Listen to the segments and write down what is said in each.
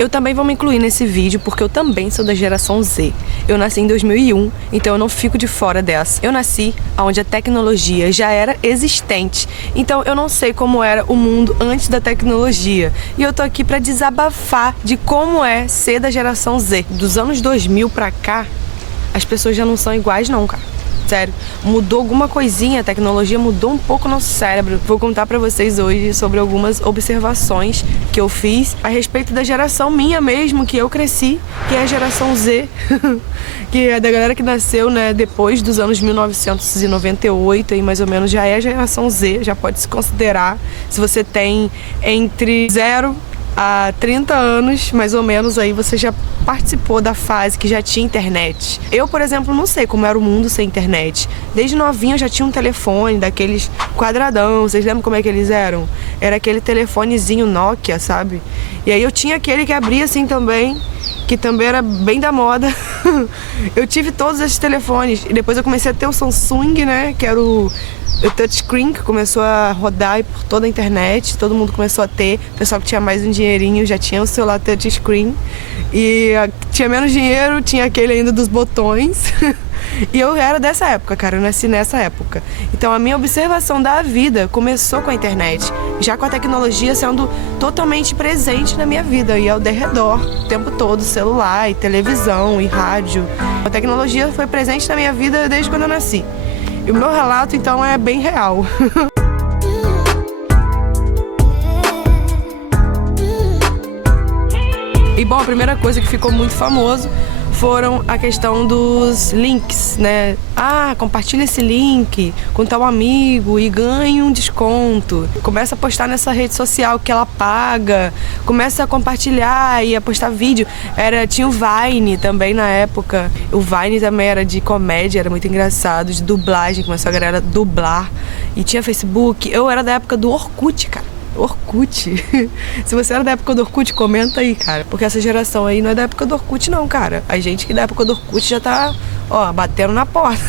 Eu também vou me incluir nesse vídeo porque eu também sou da geração Z. Eu nasci em 2001, então eu não fico de fora dessa. Eu nasci onde a tecnologia já era existente, então eu não sei como era o mundo antes da tecnologia. E eu tô aqui pra desabafar de como é ser da geração Z. Dos anos 2000 pra cá, as pessoas já não são iguais não, cara. Sério, mudou alguma coisinha, a tecnologia mudou um pouco o nosso cérebro. Vou contar pra vocês hoje sobre algumas observações que eu fiz a respeito da geração minha mesmo, que eu cresci, que é a geração Z, que é da galera que nasceu, né, depois dos anos 1998 e mais ou menos já é a geração Z, já pode se considerar. Se você tem entre 0 a 30 anos, mais ou menos, aí você já participou da fase que já tinha internet. Eu, por exemplo, não sei como era o mundo sem internet. Desde novinha eu já tinha um telefone daqueles quadradão, vocês lembram como é que eles eram? Era aquele telefonezinho Nokia, sabe? E aí eu tinha aquele que abria assim também, que também era bem da moda. Eu tive todos esses telefones e depois eu comecei a ter o Samsung, né, que era o touchscreen, que começou a rodar por toda a internet, todo mundo começou a ter. O pessoal que tinha mais um dinheirinho já tinha o celular touchscreen. E tinha menos dinheiro, tinha aquele ainda dos botões. E eu era dessa época, cara, eu nasci nessa época. Então a minha observação da vida começou com a internet, já com a tecnologia sendo totalmente presente na minha vida e ao derredor, o tempo todo, celular e televisão e rádio. A tecnologia foi presente na minha vida desde quando eu nasci. E o meu relato, então, é bem real. E, bom, a primeira coisa que ficou muito famoso foram a questão dos links, né? Ah, compartilha esse link com tal amigo e ganhe um desconto. Começa a postar nessa rede social que ela paga, começa a compartilhar e a postar vídeo. Tinha o Vine também na época. O Vine também era de comédia, era muito engraçado, de dublagem, começou a galera dublar. E tinha Facebook. Eu era da época do Orkut, cara. Orkut. Se você era da época do Orkut, comenta aí, cara. Porque essa geração aí não é da época do Orkut, não, cara. A gente que é da época do Orkut já tá, ó, batendo na porta.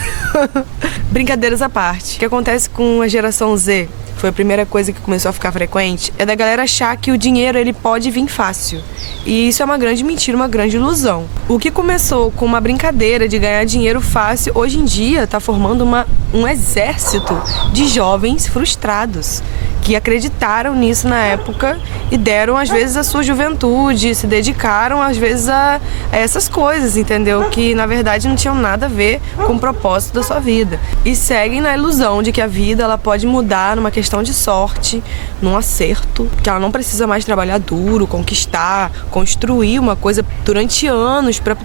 Brincadeiras à parte. O que acontece com a geração Z, foi a primeira coisa que começou a ficar frequente, é da galera achar que o dinheiro, ele pode vir fácil. E isso é uma grande mentira, uma grande ilusão. O que começou com uma brincadeira de ganhar dinheiro fácil, hoje em dia tá formando um exército de jovens frustrados, que acreditaram nisso na época e deram, às vezes, a sua juventude, se dedicaram, às vezes, a essas coisas, entendeu? Que, na verdade, não tinham nada a ver com o propósito da sua vida. E seguem na ilusão de que a vida, ela pode mudar numa questão de sorte, num acerto, que ela não precisa mais trabalhar duro, conquistar, construir uma coisa durante anos para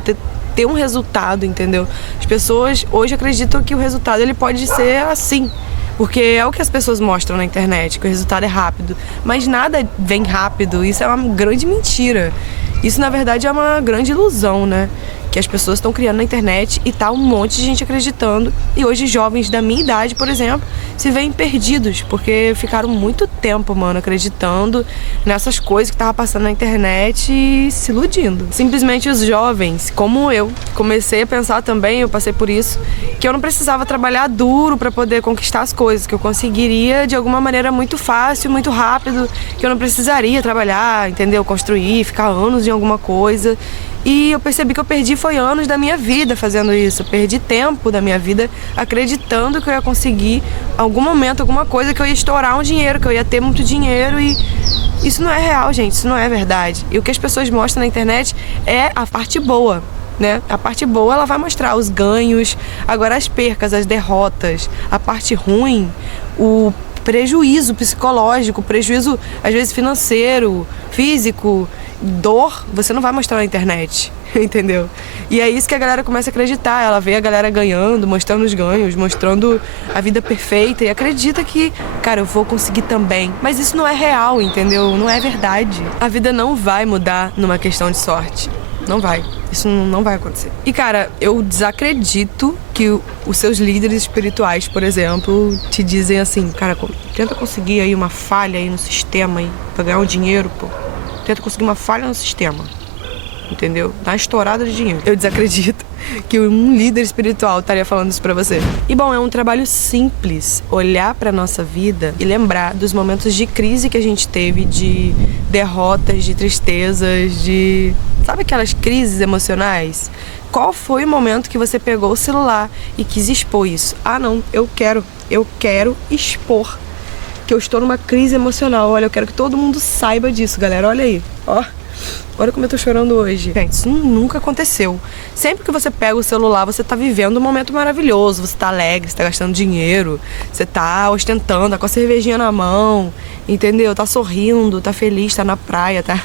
ter um resultado, entendeu? As pessoas hoje acreditam que o resultado, ele pode ser assim, porque é o que as pessoas mostram na internet, que o resultado é rápido. Mas nada vem rápido, isso é uma grande mentira. Isso, na verdade, é uma grande ilusão, né? Que as pessoas estão criando na internet e tá um monte de gente acreditando. E hoje jovens da minha idade, por exemplo, se veem perdidos, porque ficaram muito tempo, mano, acreditando nessas coisas que tava passando na internet e se iludindo. Simplesmente os jovens, como eu, comecei a pensar também, eu passei por isso, que eu não precisava trabalhar duro para poder conquistar as coisas, que eu conseguiria de alguma maneira muito fácil, muito rápido, que eu não precisaria trabalhar, entendeu? Construir, ficar anos em alguma coisa. E eu percebi que eu perdi foi anos da minha vida fazendo isso. Eu perdi tempo da minha vida acreditando que eu ia conseguir, em algum momento, alguma coisa, que eu ia estourar um dinheiro, que eu ia ter muito dinheiro. E isso não é real, gente, isso não é verdade. E o que as pessoas mostram na internet é a parte boa, né? A parte boa, ela vai mostrar os ganhos, agora as percas, as derrotas, a parte ruim, o prejuízo psicológico, prejuízo, às vezes, financeiro, físico, dor, você não vai mostrar na internet, entendeu? E é isso que a galera começa a acreditar. Ela vê a galera ganhando, mostrando os ganhos, mostrando a vida perfeita e acredita que, cara, eu vou conseguir também. Mas isso não é real, entendeu? Não é verdade. A vida não vai mudar numa questão de sorte. Não vai. Isso não vai acontecer. E, cara, eu desacredito que os seus líderes espirituais, por exemplo, te dizem assim, cara, tenta conseguir aí uma falha aí no sistema aí, pra ganhar um dinheiro, pô. Tenta conseguir uma falha no sistema. entendeu? Tá estourada de dinheiro. Eu desacredito que um líder espiritual estaria falando isso pra você. E bom, é um trabalho simples, olhar pra nossa vida e lembrar dos momentos de crise que a gente teve, de derrotas, de tristezas, de... Sabe aquelas crises emocionais? Qual foi o momento que você pegou o celular e quis expor isso? Ah, não, eu quero expor que eu estou numa crise emocional. Olha, eu quero que todo mundo saiba disso, galera. Olha aí, ó. Olha como eu tô chorando hoje. Gente, isso nunca aconteceu. Sempre que você pega o celular, você tá vivendo um momento maravilhoso. Você tá alegre, você tá gastando dinheiro, você tá ostentando, tá com a cervejinha na mão, entendeu? Tá sorrindo, tá feliz, tá na praia, tá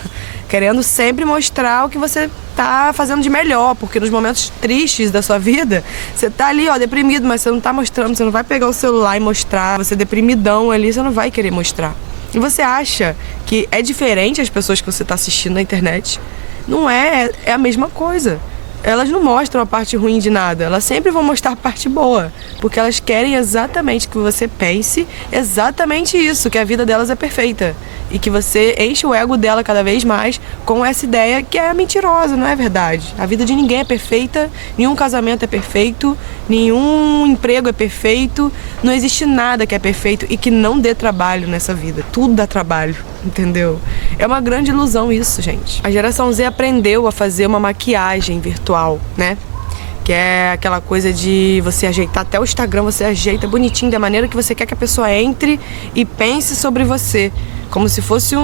querendo sempre mostrar o que você tá fazendo de melhor, porque nos momentos tristes da sua vida, você tá ali, ó, deprimido, mas você não tá mostrando, você não vai pegar o celular e mostrar, você deprimidão ali, você não vai querer mostrar. E você acha que é diferente as pessoas que você está assistindo na internet? Não é, é a mesma coisa. Elas não mostram a parte ruim de nada, elas sempre vão mostrar a parte boa, porque elas querem exatamente que você pense exatamente isso, que a vida delas é perfeita e que você enche o ego dela cada vez mais com essa ideia que é mentirosa, não é verdade. A vida de ninguém é perfeita, nenhum casamento é perfeito, nenhum emprego é perfeito, não existe nada que é perfeito e que não dê trabalho nessa vida, tudo dá trabalho, entendeu? É uma grande ilusão isso, gente. A geração Z aprendeu a fazer uma maquiagem virtual, né? Que é aquela coisa de você ajeitar até o Instagram, você ajeita bonitinho da maneira que você quer que a pessoa entre e pense sobre você. Como se fosse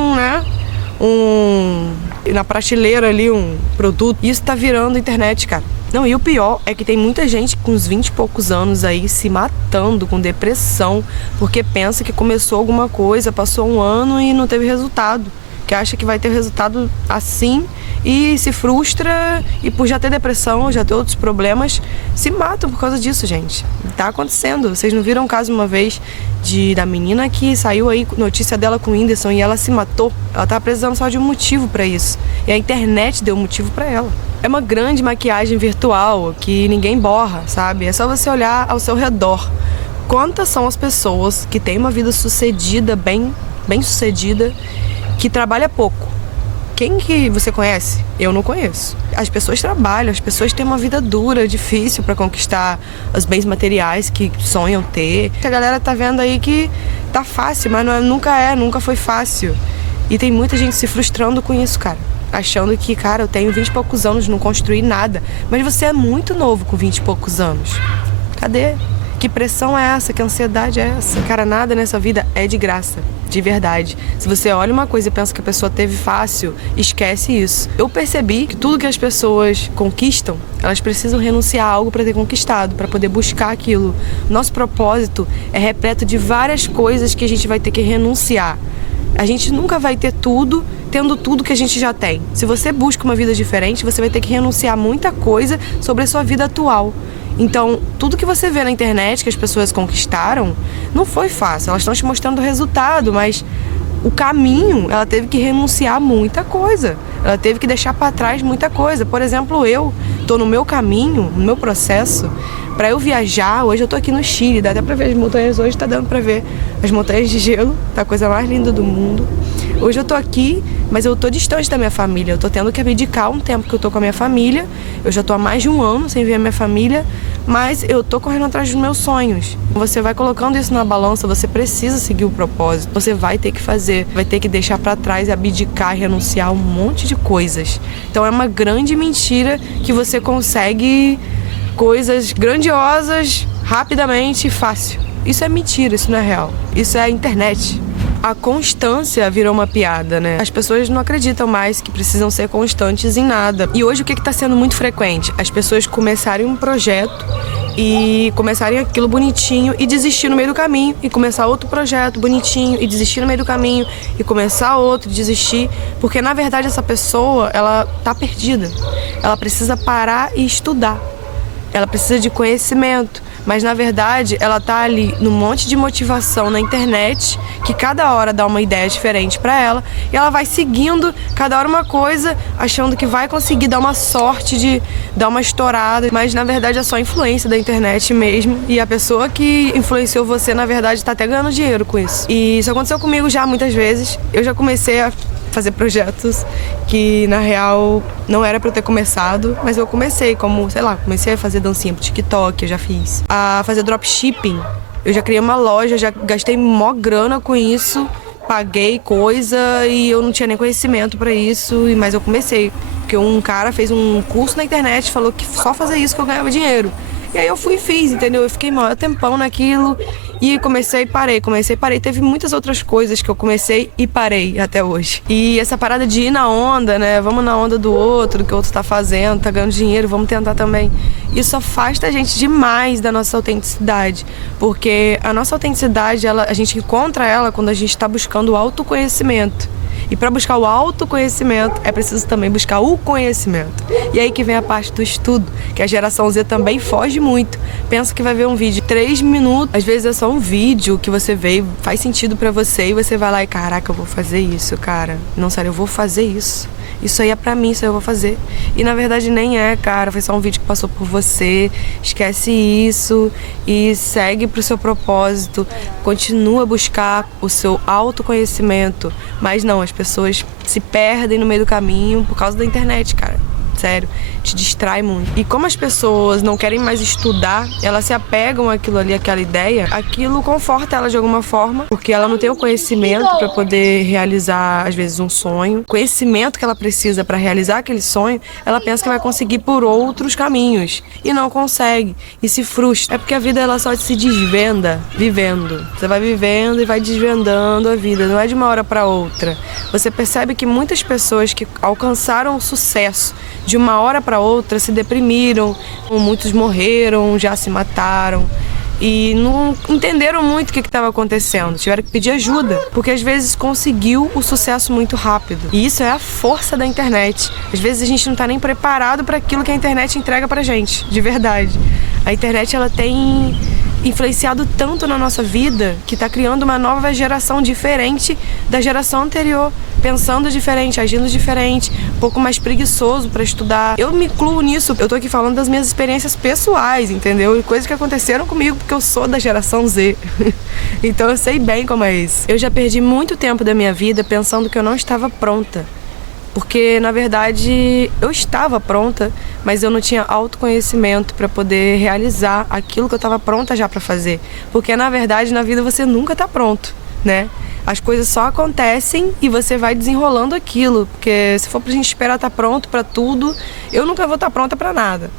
na prateleira ali, um produto. Isso tá virando internet, cara. Não, e o pior é que tem muita gente com uns 20 e poucos anos aí se matando com depressão, porque pensa que começou alguma coisa, passou um ano e não teve resultado. Que acha que vai ter resultado assim e se frustra e por já ter depressão, já ter outros problemas, se matam por causa disso, gente. Tá acontecendo. Vocês não viram um caso uma vez da menina que saiu aí, notícia dela com o Whindersson e ela se matou? Ela tava precisando só de um motivo pra isso. E a internet deu um motivo pra ela. É uma grande maquiagem virtual que ninguém borra, sabe? É só você olhar ao seu redor. Quantas são as pessoas que têm uma vida sucedida, bem sucedida, que trabalha pouco? Quem que você conhece? Eu não conheço. As pessoas trabalham, as pessoas têm uma vida dura, difícil para conquistar os bens materiais que sonham ter. A galera tá vendo aí que tá fácil, mas nunca foi fácil. E tem muita gente se frustrando com isso, cara. Achando que, cara, eu tenho 20 e poucos anos, não construí nada. Mas você é muito novo com 20 e poucos anos. Cadê? Que pressão é essa? Que ansiedade é essa? Cara, nada nessa vida é de graça, de verdade. Se você olha uma coisa e pensa que a pessoa teve fácil, esquece isso. Eu percebi que tudo que as pessoas conquistam, elas precisam renunciar a algo para ter conquistado, para poder buscar aquilo. Nosso propósito é repleto de várias coisas que a gente vai ter que renunciar. A gente nunca vai ter tudo, tendo tudo que a gente já tem. Se você busca uma vida diferente, você vai ter que renunciar a muita coisa sobre a sua vida atual. Então, tudo que você vê na internet que as pessoas conquistaram, não foi fácil. Elas estão te mostrando o resultado, mas o caminho, ela teve que renunciar a muita coisa. Ela teve que deixar para trás muita coisa. Por exemplo, eu estou no meu caminho, no meu processo, para eu viajar. Hoje eu estou aqui no Chile, dá até para ver as montanhas. Hoje está dando para ver as montanhas de gelo, tá a coisa mais linda do mundo. Hoje eu tô aqui, mas eu tô distante da minha família. Eu tô tendo que abdicar um tempo que eu tô com a minha família. Eu já tô há mais de um ano sem ver a minha família, mas eu tô correndo atrás dos meus sonhos. Você vai colocando isso na balança, você precisa seguir o propósito. Você vai ter que fazer, vai ter que deixar pra trás e abdicar e renunciar a um monte de coisas. Então é uma grande mentira que você consegue coisas grandiosas rapidamente e fácil. Isso é mentira, isso não é real. Isso é internet. A constância virou uma piada, né? As pessoas não acreditam mais que precisam ser constantes em nada. E hoje o que está sendo muito frequente? As pessoas começarem um projeto e começarem aquilo bonitinho e desistir no meio do caminho, e começar outro projeto bonitinho e desistir no meio do caminho, e começar outro e desistir, porque na verdade essa pessoa, ela tá perdida. Ela precisa parar e estudar. Ela precisa de conhecimento, mas na verdade ela tá ali num monte de motivação na internet, que cada hora dá uma ideia diferente para ela, e ela vai seguindo cada hora uma coisa, achando que vai conseguir dar uma sorte de dar uma estourada, mas na verdade é só influência da internet mesmo, e a pessoa que influenciou você na verdade tá até ganhando dinheiro com isso. E isso aconteceu comigo já muitas vezes. Eu já comecei a fazer projetos que na real não era pra eu ter começado, mas eu comecei comecei a fazer dancinha pro TikTok, eu já fiz. A fazer dropshipping, eu já criei uma loja, já gastei mó grana com isso, paguei coisa e eu não tinha nem conhecimento pra isso, mas eu comecei. Porque um cara fez um curso na internet, falou que só fazer isso que eu ganhava dinheiro. E aí eu fui e fiz, entendeu? Eu fiquei maior tempão naquilo e comecei e parei. Teve muitas outras coisas que eu comecei e parei até hoje. E essa parada de ir na onda, né? Vamos na onda do outro, que o outro tá fazendo, tá ganhando dinheiro, vamos tentar também. Isso afasta a gente demais da nossa autenticidade. Porque a nossa autenticidade, a gente encontra ela quando a gente tá buscando o autoconhecimento. E para buscar o autoconhecimento, é preciso também buscar o conhecimento. E aí que vem a parte do estudo, que a geração Z também foge muito. Pensa que vai ver um vídeo de 3 minutos, às vezes é só um vídeo que você vê, faz sentido para você, e você vai lá e, caraca, eu vou fazer isso, cara. Não, sério, eu vou fazer isso. Isso aí é pra mim, isso aí eu vou fazer. E na verdade nem é, cara, foi só um vídeo que passou por você. Esquece isso e segue pro seu propósito. Continua a buscar o seu autoconhecimento. Mas não, as pessoas se perdem no meio do caminho por causa da internet, cara. Sério, te distrai muito. E como as pessoas não querem mais estudar, elas se apegam àquilo ali, àquela ideia, aquilo conforta ela de alguma forma, porque ela não tem o conhecimento para poder realizar, às vezes, um sonho. O conhecimento que ela precisa para realizar aquele sonho, ela pensa que vai conseguir por outros caminhos. E não consegue. E se frustra. É porque a vida, ela só se desvenda vivendo. Você vai vivendo e vai desvendando a vida. Não é de uma hora para outra. Você percebe que muitas pessoas que alcançaram o sucesso de uma hora para outra se deprimiram, muitos morreram, já se mataram e não entenderam muito o que estava acontecendo, tiveram que pedir ajuda, porque às vezes conseguiu o sucesso muito rápido. E isso é a força da internet. Às vezes a gente não está nem preparado para aquilo que a internet entrega pra gente, de verdade. A internet, ela tem influenciado tanto na nossa vida que está criando uma nova geração diferente da geração anterior, pensando diferente, agindo diferente, um pouco mais preguiçoso para estudar. Eu me incluo nisso, eu tô aqui falando das minhas experiências pessoais, entendeu? E coisas que aconteceram comigo, porque eu sou da geração Z. Então eu sei bem como é isso. Eu já perdi muito tempo da minha vida pensando que eu não estava pronta. Porque, na verdade, eu estava pronta, mas eu não tinha autoconhecimento para poder realizar aquilo que eu estava pronta já para fazer. Porque, na verdade, na vida você nunca está pronto, né? As coisas só acontecem e você vai desenrolando aquilo. Porque se for pra gente esperar estar pronto para tudo, eu nunca vou estar pronta para nada.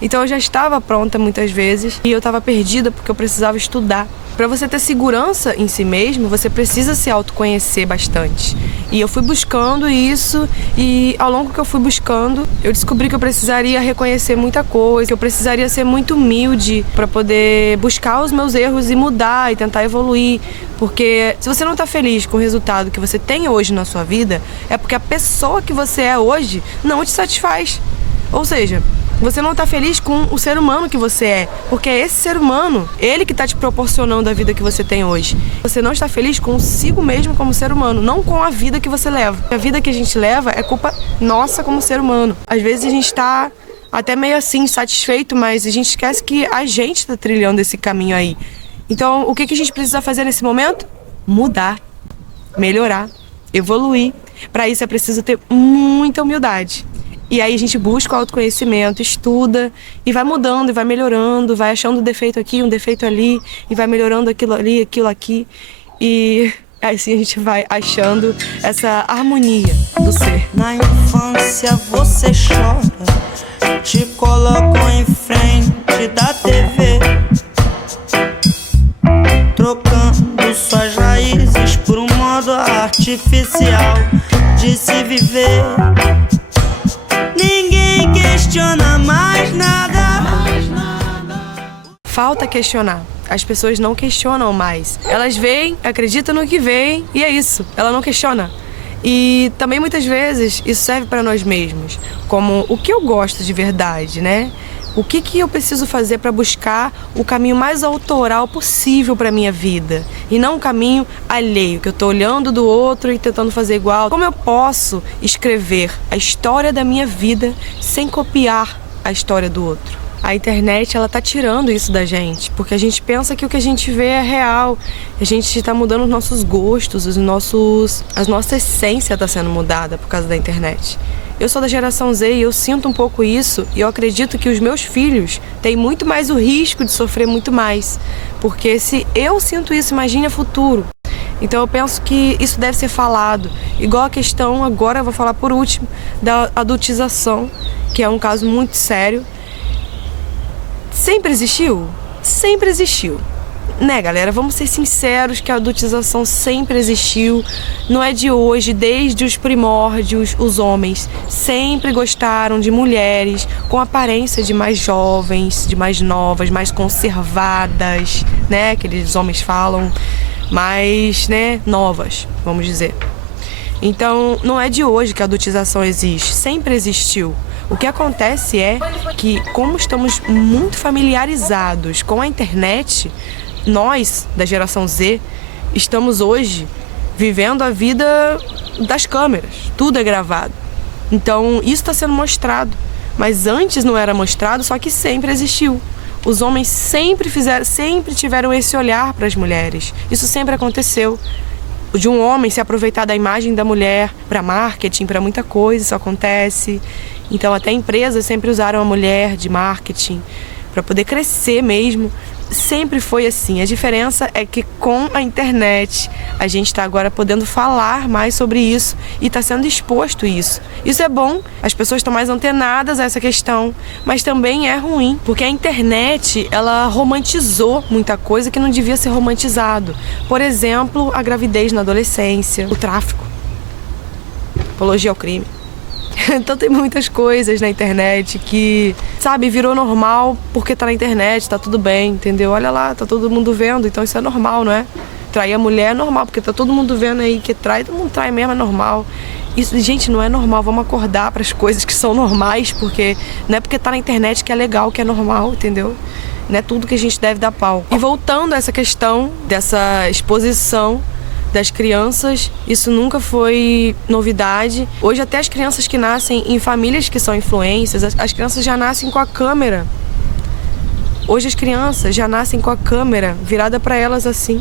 Então eu já estava pronta muitas vezes e eu estava perdida porque eu precisava estudar. Para você ter segurança em si mesmo, você precisa se autoconhecer bastante. E eu fui buscando isso e ao longo que eu fui buscando, eu descobri que eu precisaria reconhecer muita coisa, que eu precisaria ser muito humilde para poder buscar os meus erros e mudar e tentar evoluir. Porque se você não está feliz com o resultado que você tem hoje na sua vida, é porque a pessoa que você é hoje não te satisfaz. Ou seja, você não está feliz com o ser humano que você é, porque é esse ser humano, ele que está te proporcionando a vida que você tem hoje. Você não está feliz consigo mesmo como ser humano, não com a vida que você leva. A vida que a gente leva é culpa nossa como ser humano. Às vezes a gente está até meio assim, satisfeito, mas a gente esquece que a gente está trilhando esse caminho aí. Então, o que a gente precisa fazer nesse momento? Mudar, melhorar, evoluir. Para isso é preciso ter muita humildade. E aí a gente busca o autoconhecimento, estuda e vai mudando, e vai melhorando, vai achando um defeito aqui, um defeito ali, e vai melhorando aquilo ali, aquilo aqui. E assim a gente vai achando essa harmonia do ser. Na infância você chora, te colocam em frente da TV, trocando suas raízes por um modo artificial de se viver. Ninguém questiona mais nada. Falta questionar. As pessoas não questionam mais. Elas veem, acreditam no que veem e é isso. Ela não questiona. E também muitas vezes isso serve para nós mesmos. Como o que eu gosto de verdade, né? O que eu preciso fazer para buscar o caminho mais autoral possível para minha vida? E não um caminho alheio, que eu estou olhando do outro e tentando fazer igual. Como eu posso escrever a história da minha vida sem copiar a história do outro? A internet, ela tá tirando isso da gente, porque a gente pensa que o que a gente vê é real. A gente tá mudando os nossos gostos, a nossa essência tá sendo mudada por causa da internet. Eu sou da geração Z e eu sinto um pouco isso, e eu acredito que os meus filhos têm muito mais o risco de sofrer muito mais, porque se eu sinto isso, imagine o futuro. Então eu penso que isso deve ser falado, igual a questão, agora eu vou falar por último, da adultização, que é um caso muito sério. Sempre existiu? Sempre existiu. Né, galera? Vamos ser sinceros que a adultização sempre existiu. Não é de hoje, desde os primórdios, os homens sempre gostaram de mulheres com aparência de mais jovens, de mais novas, mais conservadas, né? Aqueles homens falam, mais, né, novas, vamos dizer. Então, não é de hoje que a adultização existe, sempre existiu. O que acontece é que, como estamos muito familiarizados com a internet, nós, da geração Z, estamos hoje vivendo a vida das câmeras. Tudo é gravado. Então, isso está sendo mostrado. Mas antes não era mostrado, só que sempre existiu. Os homens sempre tiveram esse olhar para as mulheres. Isso sempre aconteceu. De um homem se aproveitar da imagem da mulher para marketing, para muita coisa, isso acontece. Então, até empresas sempre usaram a mulher de marketing para poder crescer mesmo. Sempre foi assim. A diferença é que com a internet a gente está agora podendo falar mais sobre isso e está sendo exposto isso. Isso é bom, as pessoas estão mais antenadas a essa questão, mas também é ruim, porque a internet, ela romantizou muita coisa que não devia ser romantizado. Por exemplo, a gravidez na adolescência, o tráfico, apologia ao crime. Então tem muitas coisas na internet que, sabe, virou normal porque tá na internet, tá tudo bem, entendeu? Olha lá, tá todo mundo vendo, então isso é normal, não é? Trair a mulher é normal, porque tá todo mundo vendo aí que trai, todo mundo trai mesmo, é normal. Isso, gente, não é normal, vamos acordar para as coisas que são normais, porque não é porque tá na internet que é legal, que é normal, entendeu? Não é tudo que a gente deve dar pau. E voltando a essa questão dessa exposição das crianças, isso nunca foi novidade. Hoje até as crianças que nascem em famílias que são influências, as crianças já nascem com a câmera. Hoje as crianças já nascem com a câmera virada para elas assim.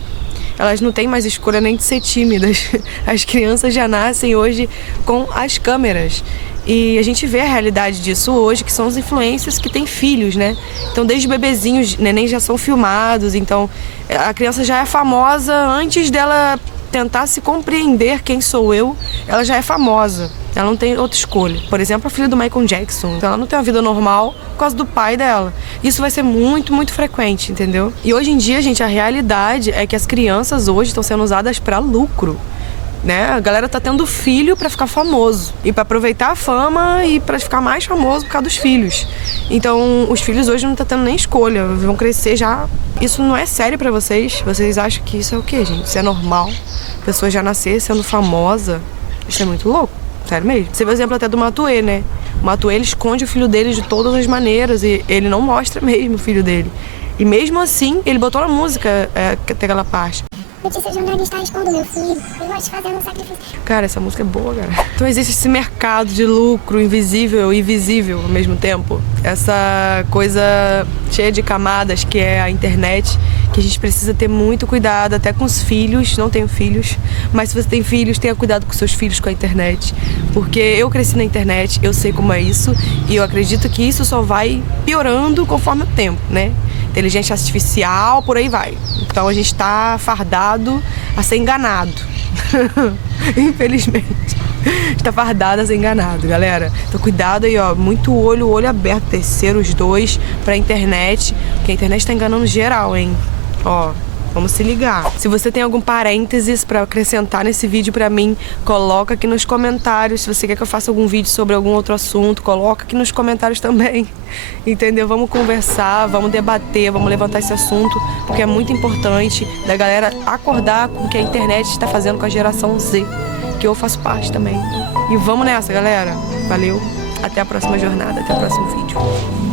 Elas não têm mais escolha nem de ser tímidas. As crianças já nascem hoje com as câmeras. E a gente vê a realidade disso hoje, que são os influencers que têm filhos, né? Então, desde bebezinhos, neném já são filmados. Então, a criança já é famosa antes dela tentar se compreender quem sou eu, ela já é famosa. Ela não tem outra escolha. Por exemplo, a filha do Michael Jackson. Então ela não tem uma vida normal por causa do pai dela. Isso vai ser muito, muito frequente, entendeu? E hoje em dia, gente, a realidade é que as crianças hoje estão sendo usadas para lucro, né? A galera tá tendo filho para ficar famoso e para aproveitar a fama e para ficar mais famoso por causa dos filhos. Então, os filhos hoje não tá tendo nem escolha, vão crescer já. Isso não é sério para vocês? Vocês acham que isso é o quê, gente? Isso é normal? A pessoa já nascer sendo famosa? Isso é muito louco. Sério mesmo. Você vê o exemplo até do Matuê, né? O Matuê, ele esconde o filho dele de todas as maneiras e ele não mostra mesmo o filho dele. E mesmo assim, ele botou na música até aquela parte. Notícia jornalista, escondo meu filho. Eu gosto de fazer um sacrifício. Cara, essa música é boa, cara. Então existe esse mercado de lucro invisível e visível ao mesmo tempo. Essa coisa cheia de camadas que é a internet, que a gente precisa ter muito cuidado, até com os filhos. Não tenho filhos, mas se você tem filhos, tenha cuidado com seus filhos com a internet. Porque eu cresci na internet, eu sei como é isso, e eu acredito que isso só vai piorando conforme o tempo, né? Inteligência artificial, por aí vai. Então a gente tá fardado a ser enganado. Infelizmente. A gente tá fardado a ser enganado, galera. Então cuidado aí, ó. Muito olho aberto. Terceiro, os dois pra internet. Porque a internet tá enganando geral, hein? Ó. Vamos se ligar. Se você tem algum parênteses para acrescentar nesse vídeo para mim, coloca aqui nos comentários. Se você quer que eu faça algum vídeo sobre algum outro assunto, coloca aqui nos comentários também. Entendeu? Vamos conversar, vamos debater, vamos levantar esse assunto, porque é muito importante da galera acordar com o que a internet está fazendo com a geração Z, que eu faço parte também. E vamos nessa, galera. Valeu. Até a próxima jornada, até o próximo vídeo.